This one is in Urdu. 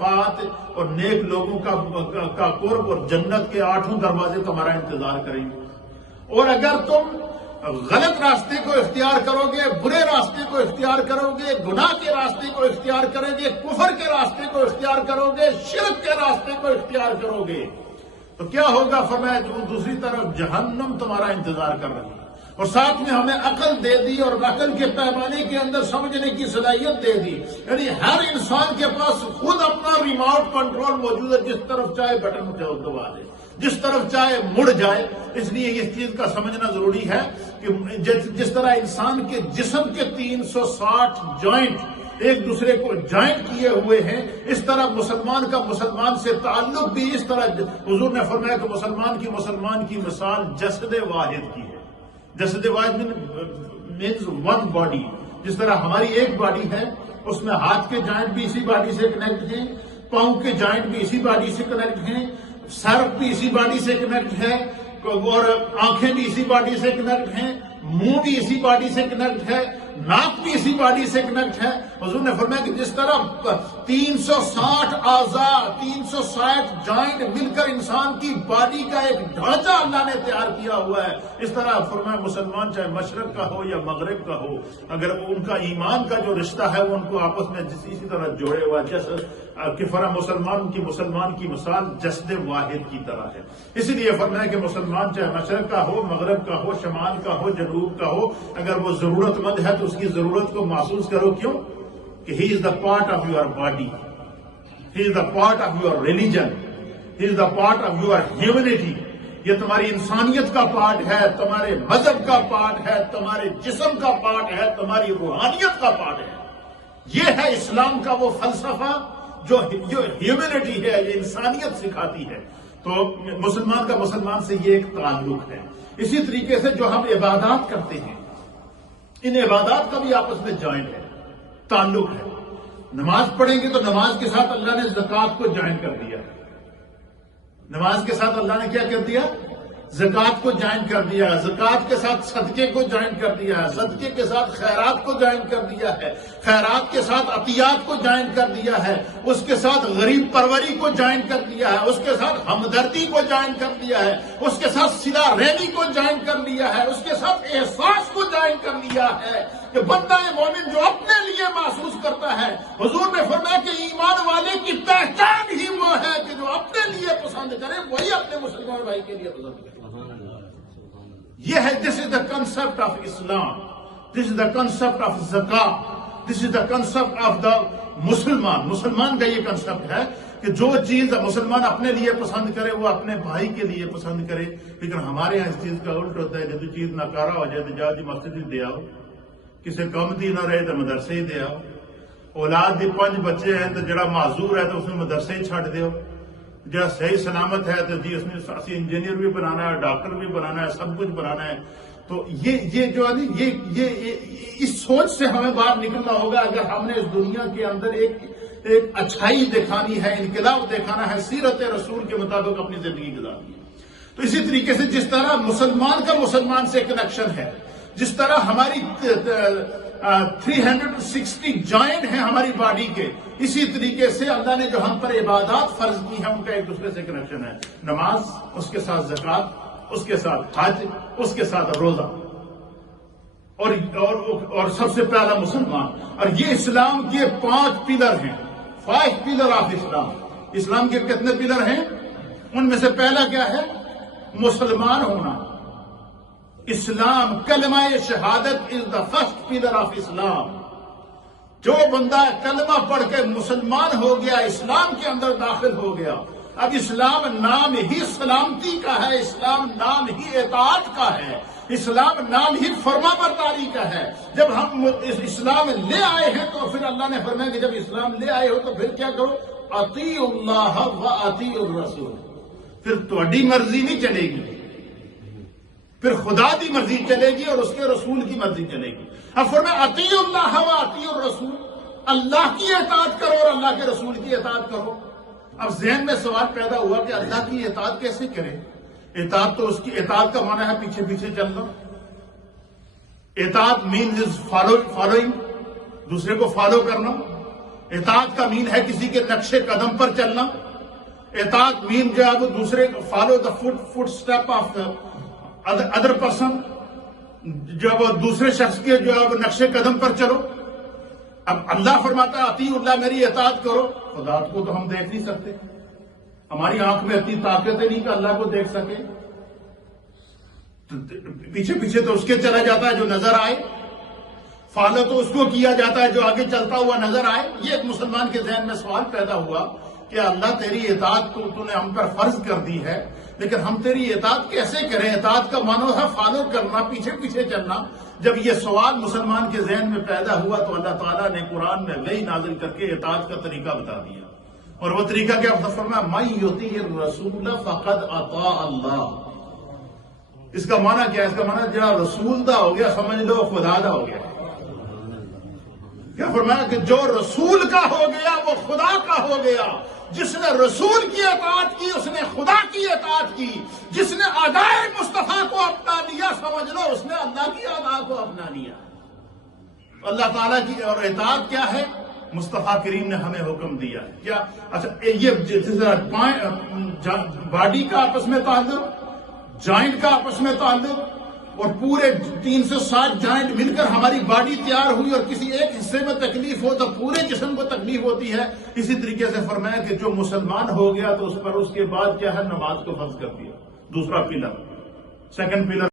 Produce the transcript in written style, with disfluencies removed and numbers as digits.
اور نیک لوگوں کا قرب اور جنت کے 8 دروازے تمہارا انتظار کریں گے. اور اگر تم غلط راستے کو اختیار کرو گے، برے راستے کو اختیار کرو گے، گناہ کے راستے کو اختیار کرو گے، کفر کے راستے کو اختیار کرو گے، شرک کے راستے کو اختیار کرو گے، تو کیا ہوگا؟ فرمایا دوسری طرف جہنم تمہارا انتظار کر رہی ہے. اور ساتھ میں ہمیں عقل دے دی اور عقل کے پیمانے کے اندر سمجھنے کی صلاحیت دے دی. یعنی ہر انسان کے پاس خود اپنا ریموٹ کنٹرول موجود ہے، جس طرف چاہے بٹن دبا دے، جس طرف چاہے مڑ جائے. اس لیے اس چیز کا سمجھنا ضروری ہے کہ جس طرح انسان کے جسم کے 360 جوائنٹ ایک دوسرے کو جوائنٹ کیے ہوئے ہیں، اس طرح مسلمان کا مسلمان سے تعلق بھی اس طرح. حضور نے فرمایا کہ مسلمان کی مثال جسد واحد کی ہے. جسد واحد مینز ون باڈی. جس طرح ہماری ایک باڈی ہے، اس میں ہاتھ کے جوائنٹ بھی اسی باڈی سے کنیکٹ ہیں، پاؤں کے جوائنٹ بھی اسی باڈی سے کنیکٹ ہیں، سر بھی اسی باڈی سے کنیکٹ ہے، اور آنکھیں بھی اسی باڈی سے کنیکٹ ہیں، منہ بھی اسی باڈی سے کنیکٹ ہے، ناک بھی اسی باڈی سے کنیکٹ ہے. حضور نے فرمایا کہ جس طرح 360 اعضاء 360 جوائنٹ مل کر انسان کی باڈی کا ایک ڈھانچہ اللہ نے تیار کیا ہوا ہے، اس طرح فرمایا مسلمان چاہے مشرق کا ہو یا مغرب کا ہو، اگر ان کا ایمان کا جو رشتہ ہے وہ ان کو آپس میں اسی طرح جوڑے ہوا. جیسے کہ مسلمان کی مثال جسد واحد کی طرح ہے. اسی لیے فرمایا کہ مسلمان چاہے مشرق کا ہو، مغرب کا ہو، شمال کا ہو، جنوب کا ہو، اگر وہ ضرورت مند ہے تو اس کی ضرورت کو محسوس کرو. کیوں؟ کہ he is the part of your body, he is the part of your religion, he is the part of your humanity. یہ تمہاری انسانیت کا پارٹ ہے، تمہارے مذہب کا پارٹ ہے، تمہارے جسم کا پارٹ ہے، تمہاری روحانیت کا پارٹ ہے. یہ ہے اسلام کا وہ فلسفہ جو ہیومنٹی ہے، یہ انسانیت سکھاتی ہے. تو مسلمان کا مسلمان سے یہ ایک تعلق ہے. اسی طریقے سے جو ہم عبادات کرتے ہیں، ان عبادات کا بھی آپس میں جوائنٹ ہے، تعلق ہے. نماز پڑھیں گے تو نماز کے ساتھ اللہ نے زکوٰۃ کو جوائن کر دیا. نماز کے ساتھ اللہ نے کیا کر دیا؟ زکوٰۃ کو جوائن کر دیا. زکوٰۃ کے ساتھ صدقے کو جوائن کر دیا ہے. صدقے کے ساتھ خیرات کو جوائن کر دیا ہے. خیرات کے ساتھ عطیات کو جوائن کر دیا ہے. اس کے ساتھ غریب پروری کو جوائن کر دیا ہے. اس کے ساتھ ہمدردی کو جوائن کر دیا ہے. اس کے ساتھ صلہ رحمی کو جوائن کر لیا ہے. اس کے ساتھ احساس کو جوائن کر لیا ہے کہ بندہ مومن جو اپنے لیے محسوس کرتا ہے. حضور نے فرمایا کہ ایمان والے کی پہچان ہی وہ ہے کہ جو اپنے لیے پسند کرے وہی اپنے مسلمان بھائی کے لیے پسند کرے. یہ ہے this is the concept of Islam, this is the concept of zakat, this is the concept of the مسلمان. مسلمان کا یہ کنسپٹ ہے کہ جو چیز مسلمان اپنے لیے پسند کرے وہ اپنے بھائی کے لیے پسند کرے. لیکن ہمارے یہاں اس چیز کا الٹ ہوتا ہے. جب چیز ناکارہ ہو جائے تو جا جی مسجد ہی دے آؤ، کسی کم دی نہ رہے تو مدرسے ہی دے آؤ. اولاد دی 5 بچے ہیں تو جڑا معذور ہے تو اس میں مدرسے ہی چھڑ دیو. جہاں صحیح سلامت ہے تو جی اس میں انجینئر بھی بنانا ہے، ڈاکٹر بھی بنانا ہے، سب کچھ بنانا ہے. تو یہ جو ہے یہ اس سوچ سے ہمیں باہر نکلنا ہوگا. اگر ہم نے اس دنیا کے اندر ایک اچھائی دکھانی ہے، انقلاب دکھانا ہے، سیرت رسول کے مطابق اپنی زندگی گزارنی ہے. تو اسی طریقے سے جس طرح مسلمان کا مسلمان سے کنیکشن ہے، جس طرح ہماری 360 جوائنٹ ہیں ہماری باڈی کے، اسی طریقے سے اللہ نے جو ہم پر عبادات فرض کی ہیں ان کا ایک دوسرے سے کنیکشن ہے. نماز، اس کے ساتھ زکوٰۃ، اس کے ساتھ حج، اس کے ساتھ روزہ، اور سب سے پہلا مسلمان. اور یہ اسلام کے 5 پلر ہیں، 5 پلر آف اسلام. اسلام کے کتنے پلر ہیں؟ ان میں سے پہلا کیا ہے؟ مسلمان ہونا. اسلام، کلمہ شہادت از دا فرسٹ پلر آف اسلام. جو بندہ کلمہ پڑھ کے مسلمان ہو گیا، اسلام کے اندر داخل ہو گیا. اب اسلام نام ہی سلامتی کا ہے، اسلام نام ہی اطاعت کا ہے، اسلام نام ہی فرما برداری کا ہے. جب ہم اسلام لے آئے ہیں تو پھر اللہ نے فرمایا کہ جب اسلام لے آئے ہو تو پھر کیا کرو؟ اطیعوا اللہ و اطیعوا الرسول. پھر تہاڈی مرضی نہیں چلے گی، پھر خدا کی مرضی چلے گی اور اس کے رسول کی مرضی چلے گی. اب فرمایا اطیعوا اللہ و اطیعوا الرسول، اللہ کی اطاعت کرو اور اللہ کے رسول کی اطاعت کرو. اب ذہن میں سوال پیدا ہوا کہ اللہ کی اطاعت کیسے کریں؟ اطاعت تو اس کی اطاعت کا معنی ہے پیچھے پیچھے چلنا. اطاعت مینز فالوئنگ، دوسرے کو فالو کرنا. اطاعت کا مین ہے کسی کے نقش قدم پر چلنا. اطاعت مین جو ہے وہ دوسرے follow the footstep of other person, جو وہ دوسرے شخص کے جو ہے وہ نقش قدم پر چلو. اب اللہ فرماتا ہے اطیعوا اللہ، میری اطاعت کرو. خدا کو تو ہم دیکھ نہیں سکتے، ہماری آنکھ میں اتنی طاقت نہیں کہ اللہ کو دیکھ سکے. پیچھے پیچھے تو اس کے چلا جاتا ہے جو نظر آئے، فالو تو اس کو کیا جاتا ہے جو آگے چلتا ہوا نظر آئے. یہ ایک مسلمان کے ذہن میں سوال پیدا ہوا کہ اللہ تیری اطاعت تو نے ہم پر فرض کر دی ہے، لیکن ہم تیری اطاعت کیسے کریں؟ اطاعت کا معنی ہے فالو کرنا، پیچھے پیچھے چلنا. جب یہ سوال مسلمان کے ذہن میں پیدا ہوا تو اللہ تعالیٰ نے قرآن میں وحی نازل کر کے اطاعت کا طریقہ بتا دیا. اور وہ طریقہ کیا فرمایا؟ مَن یُطِیعِ الرَّسُولَ فَقَدْ أَطَاعَ اللَّهَ. اس کا معنی کیا ہے؟ اس کا معنی جہاں رسول دا ہو گیا سمجھ لو خدا دا ہو گیا. کیا فرمایا کہ جو رسول کا ہو گیا وہ خدا کا ہو گیا. جس نے رسول کی اطاعت کی اس نے خدا کی اطاعت کی. جس نے ادائے مصطفیٰ کو اپنا لیا سمجھ لو اس نے اللہ کی ادا کو اپنا لیا. اللہ تعالیٰ کی اور اطاعت کیا ہے؟ مصطفیٰ کریم نے ہمیں حکم دیا ہے. کیا اچھا یہ باڈی کا آپس میں تعلق، جوائنٹ کا آپس میں تعلق، اور پورے 360 جوائنٹ مل کر ہماری باڈی تیار ہوئی اور کسی ایک حصے میں تکلیف ہو تو پورے جسم کو تکلیف ہوتی ہے. اسی طریقے سے فرمایا کہ جو مسلمان ہو گیا تو اس پر اس کے بعد کیا ہے؟ نماز کو فرض کر دیا. دوسرا پلر، سیکنڈ پلر